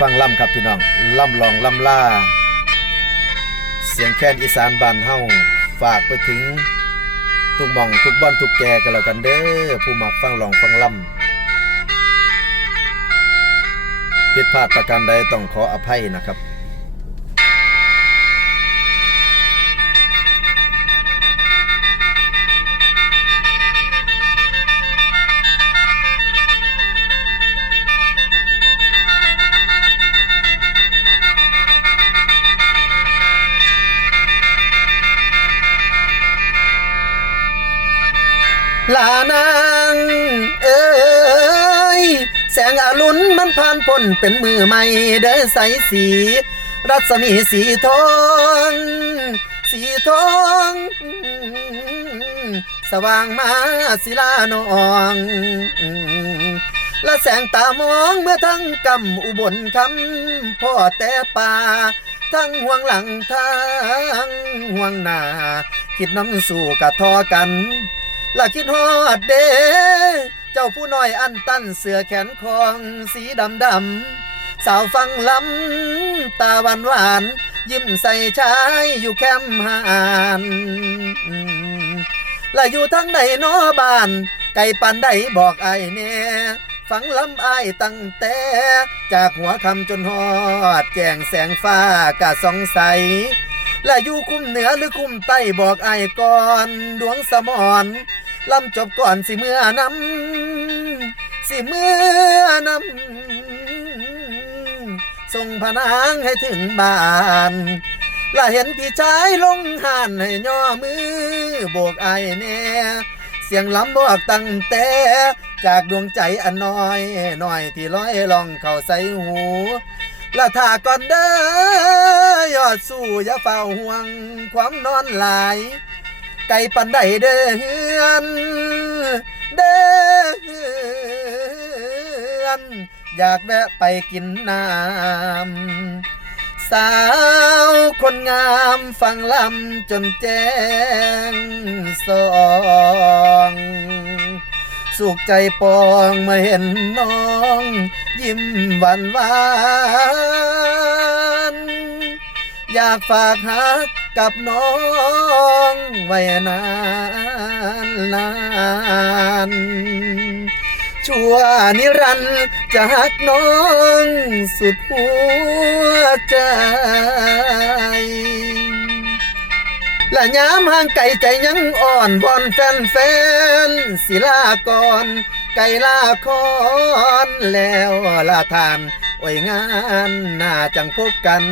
ฟังล่ำครับพี่น้องล่ำลองล่ำล่าเสียงแค้นอีสานบ้านเฮาฝากไปถึงทุกหม่องทุกบ้านทุกแก่กันแล้วกันเด้อผู้มักฟังลองฟังล่ำผิดพลาดประการใดต้องขออภัยนะครับลานางเอ้ยแสงอรุณมันผ่านพ้นเป็นมือใหม่เด้อใสสีรัศมีสีทองสีทองสว่างมาศิลานองและแสงตามองเมื่อทั้งกำอุบลคำพ่อแต่ป่าทั้งห่วงหลังทั้งห่วงหน้าคิดน้ำสู่กะทอกันละคิดฮอดเด้เจ้าผู้น้อยอันตันเสือแขนคองสีดำดำสาวฟังลำตาหวานหวานยิ้มใส่ชายอยู่แคมหานละอยู่ทั้งใดน้อบ้านไก่ปันใดบอกไอ้แน่ฟังลำไอ้ตั้งแต่จากหัวคำจนฮอดแจ้งแสงฟ้ากะสองใสและอยู่คุ้มเหนือหรือคุ้มใต้บอกไอ้ก่อนดวงสมอนลำจบก่อนสิเมื่อนำสิเมื่อนำส่งพนางให้ถึงบ้านและเห็นพี่ชายลงหานให้ย่อมือโบกไอ้แน่เสียงลำบอกตั้งแต่จากดวงใจอันน้อยน้อยที่ร้อยลองเข้าใส่หูละถ้าก่อนเด้อยอดสู้อย่าเฝ้าห่วงความนอนหลายไก่ปันใดเด้อเฮือนเด้ออยากแวะไปกินน้ำสาวคนงามฟังลำจนแจ้งสองสุขใจปองเมื่อเห็นน้องยิ้มหวานหวานอยากฝากหักกับน้องไว้นานนานชั่วนิรันดร์จะหักน้องสุดหัวใจและยามห่างไกลใจยังอ่อนวอนแฟนศิลากรไกลลาคอนแล้วลาทานโอ้ยงานน่าจังพบกัน